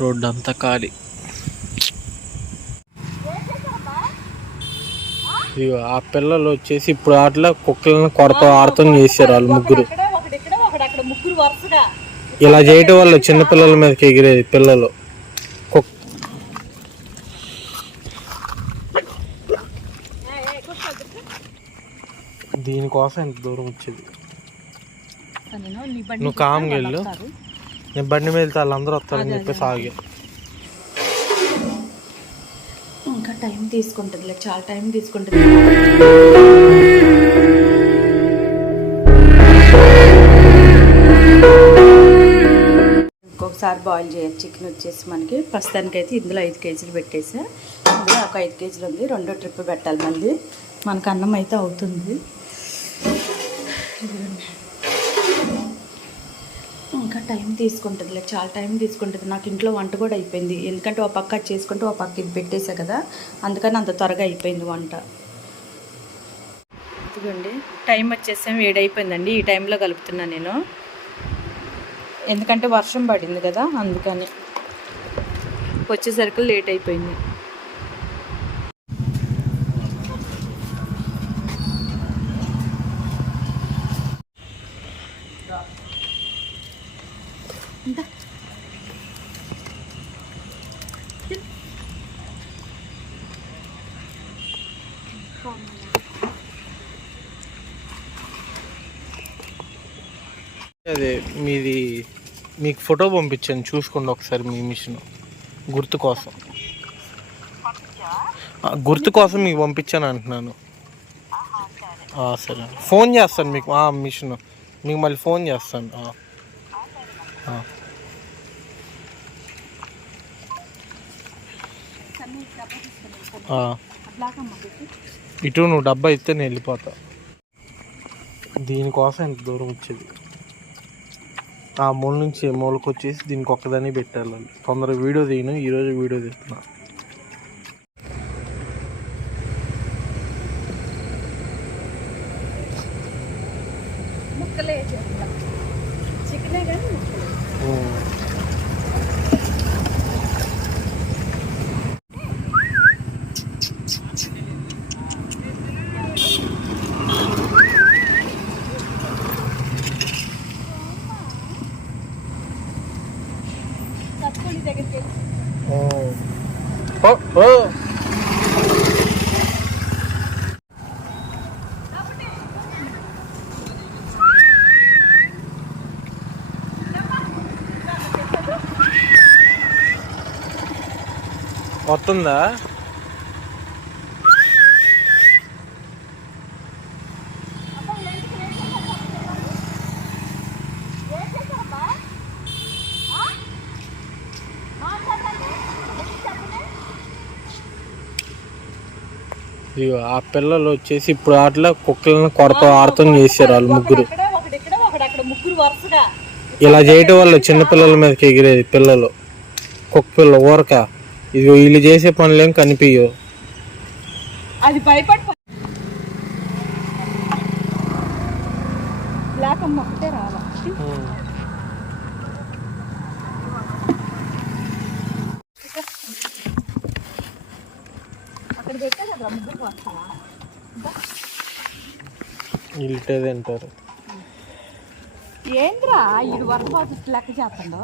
Road అంతా ఖాళీ ఆ పిల్లలు వచ్చేసి ఇప్పుడు ఆటలో కుక్కలను కొడతా ఆడతం చేశారు వాళ్ళు ముగ్గురు. ఇలా చేయటం వల్ల చిన్న పిల్లల మీదకి ఎగిరేది పిల్లలు. దీనికోసం ఇంత దూరం వచ్చేది. నువ్వు కామ్గా వెళ్ళు. నేను బండి మీద వెళ్తే వాళ్ళందరూ వస్తారని చెప్పేసి ఆగి ఇంకా టైం తీసుకుంటుంది చాలా టైం తీసుకుంటుంది. ఇంకొకసారి బాయిల్ చేయాలి చికెన్ వచ్చేసి మనకి ప్రస్తుతానికి అయితే ఇందులో ఐదు కేజీలు పెట్టేసా. ఇందులో ఒక ఐదు కేజీలు ఉంది రెండో ట్రిప్ పెట్టాలి మళ్ళీ. మనకు అన్నం అయితే అవుతుంది. టైం తీసుకుంటుంది చాలా టైం తీసుకుంటుంది. నాకు ఇంట్లో వంట కూడా అయిపోయింది. ఎందుకంటే ఒక పక్క చేసుకుంటే ఒక పక్క ఇది పెట్టేసా కదా అందుకని అంత త్వరగా అయిపోయింది వంట. ఇదిగోండి టైం వచ్చేసాం వేడైపోయిందండి. ఈ టైంలో కలుపుతున్నా నేను. ఎందుకంటే వర్షం పడింది కదా అందుకని. వచ్చేసరికి లేట్ అయిపోయింది. అదే మీది మీకు ఫోటో పంపించాను చూసుకోండి ఒకసారి మీ మిషన్. గుర్తు కోసం. గుర్తు కోసం మీకు పంపించాను అంటున్నాను. సరే. ఫోన్ చేస్తాను మీకు. మిషన్. మీకు మళ్ళీ ఫోన్ చేస్తాను ఆ. ఆ. ఆ. ఇటు నువ్వు డబ్బా ఇస్తే నేను వెళ్ళిపోతా. దీనికోసం ఇంత దూరం వచ్చేది? ఆ మూల నుంచి ఈ మూలకు వచ్చేసి దీనికి ఒక్కదాన్ని పెట్టాలి తొందరగా వీడియో తీయను ఈరోజు వీడియో తీస్తున్నా. వస్తుందా ఇగో ఆ పిల్లలు వచ్చేసి ఇప్పుడు ఆటలో కుక్కలను కొడతా ఆడతం చేశారు వాళ్ళు ముగ్గురు. ఇలా చేయటం వల్ల చిన్న పిల్లల మీదకి ఎగిరేది పిల్లలు. కుక్క పిల్ల ఊరక. ఇదిగో వీళ్ళు చేసే పనులేం కనిపించవు అది భయపడి బ్లాక్ అమ్మ ఒకటే రాలా అక్కడ పెట్టా కదా ముగ్గురు వస్తున్నా ఇల్టే తింటారు. ఏంద్రా ఇది వరకు ప్రాసెస్ లెక్క చేస్తుండో?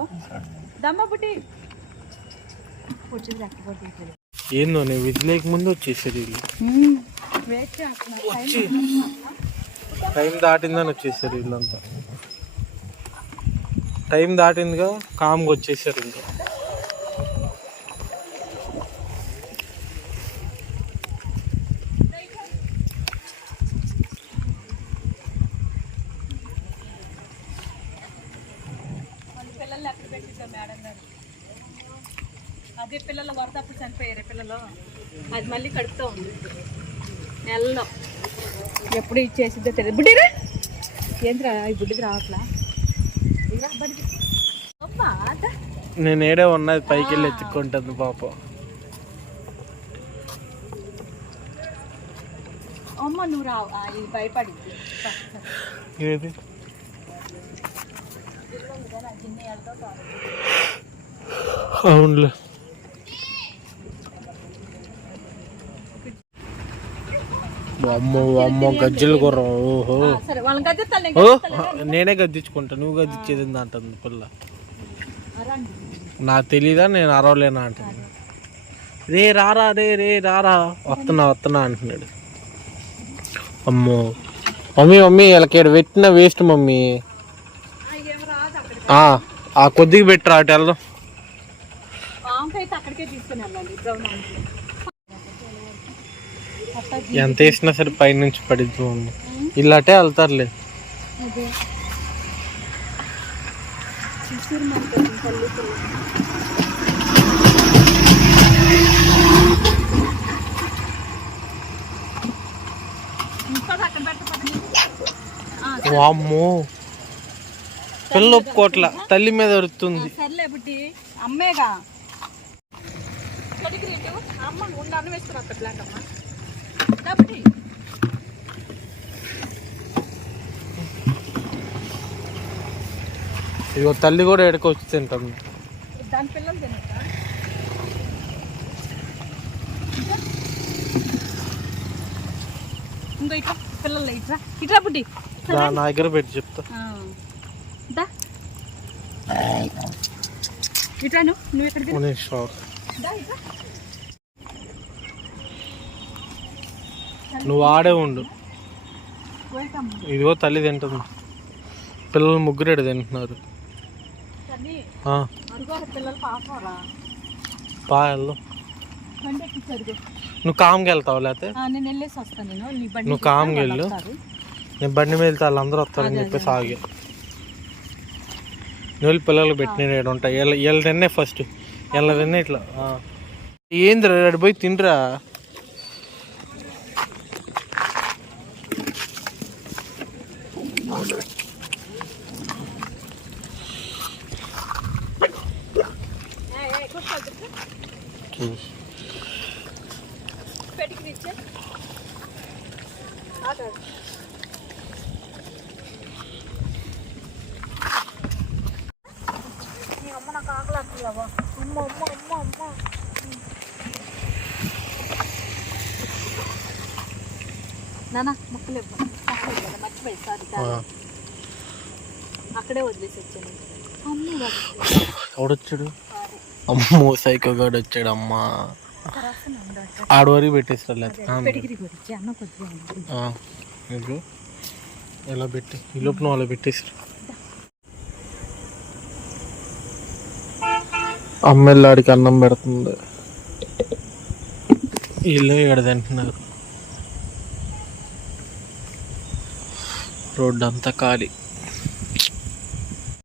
దమ్మ పుట్టి వచ్చేది లెక్క పట్టి ఏందో నేను విధిలేక ముందు వచ్చేసారు వీళ్ళు వచ్చి. టైం దాటిందని వచ్చేసారు వీళ్ళంతా. టైం దాటిందిగా కామ్గా వచ్చేసారు ఇంకా. మేడం గారు? అదే పిల్లల వరద అప్పుడు చనిపోయారు పిల్లలు. అది మళ్ళీ కడుపుతూ ఉంది. నెలలో ఎప్పుడు ఇచ్చేసిద్దో తెలియదు. బుడ్డిరా? ఏంద్రా ఈ బుడ్డికి రావట్లా. నేను ఏడే ఉన్నది పైకి వెళ్ళి ఎత్తుక్కుంటుంది పాప. అమ్మ నువ్వు రావు. ఇది ఏది? జిన్నేయాలతో కాదు అవునులే. అమ్మో అమ్మో గజ్జల గుర్రం ఓహో. నేను ఓ గద్దెత్తాను. నేనే గద్దించుకుంటా నువ్వు గద్దించేది అంటుంది పిల్ల. నాకు తెలీదా నేను అరవలేనా అంటుంది రే రారా రే రే రారా. వస్తున్నా వస్తున్నా అంటున్నాడు. అమ్మో. మమ్మీ మమ్మీ వీళ్ళకి పెట్టిన వేస్ట్ మమ్మీ. ఆ కొద్దిగా పెట్టరా అటు వెళ్దాం ఎంత వేసినా సరే పైనుంచి పడిద్ది ఇలాంటే వెళ్తారులే. వామ్మో. పిల్ల ఒప్పుకోట్ల తల్లి మీద వరుతుంది సర్లే బుడ్డి. అమ్మేగా. అమ్మ వేసుకుని అక్కడ ఇగో తల్లి కూడా ఎడకి వచ్చి తింటుంది దాని పిల్లలు ఇంకో ఇట్లా పిల్లలు ఇట్రా ఇట్రా బుడ్డి దా, నా దగ్గర పెట్టి చెప్తా. ఇట్రా నువ్వు ఎక్కడికి నువ్వు ఆడే ఉండు. ఇదిగో తల్లి తింటుంది. పిల్లలు ముగ్గురు ఎడ తింటున్నారు ఎక్కించరు నువ్వు కామ్కి వెళ్తావు లేకపోతే నువ్వు కామ్కి వాళ్ళు. నేను బండి మీద వెళ్తే వాళ్ళందరూ వస్తారని చెప్పేసి ఆగి. నువ్వు పిల్లలు పెట్టిన ఉంటాయి. వీళ్ళ వీళ్ళు తిన్నే ఫస్ట్ వీళ్ళ తిన్నే ఇట్లా. ఏందిరా పోయి తినరా ఏయ్, ఏయ్, కూర్చో, కూర్చో. పెడిగ్రీ ఇచ్చే. ఆగు, ఆగు. నీ అమ్మ నాకు ఆకలి వస్తుందవ్వ. అమ్మ అమ్మ అమ్మ అమ్మ నాన్న ముక్కలు ఇవ్వ చాలు కదా, మర్చిపోయి సారీ ఆ. అక్కడే వదిలేసి వచ్చాను అమ్మ బాబు. ఎవడొచ్చాడు అమ్మో సైకో గాడు వచ్చాడు అమ్మా రాస్తున్నాను, డాక్టర్. ఆడు వరకు పెట్టేస్తారు ఎలా పెట్టి ఈ లోపు నువ్వు అలా పెట్టేసారు అమ్మెల్లాడికి అన్నం పెడుతుంది. వీళ్ళు ఇక్కడ తింటున్నారు. రోడ్డు అంతా ఖాళీ.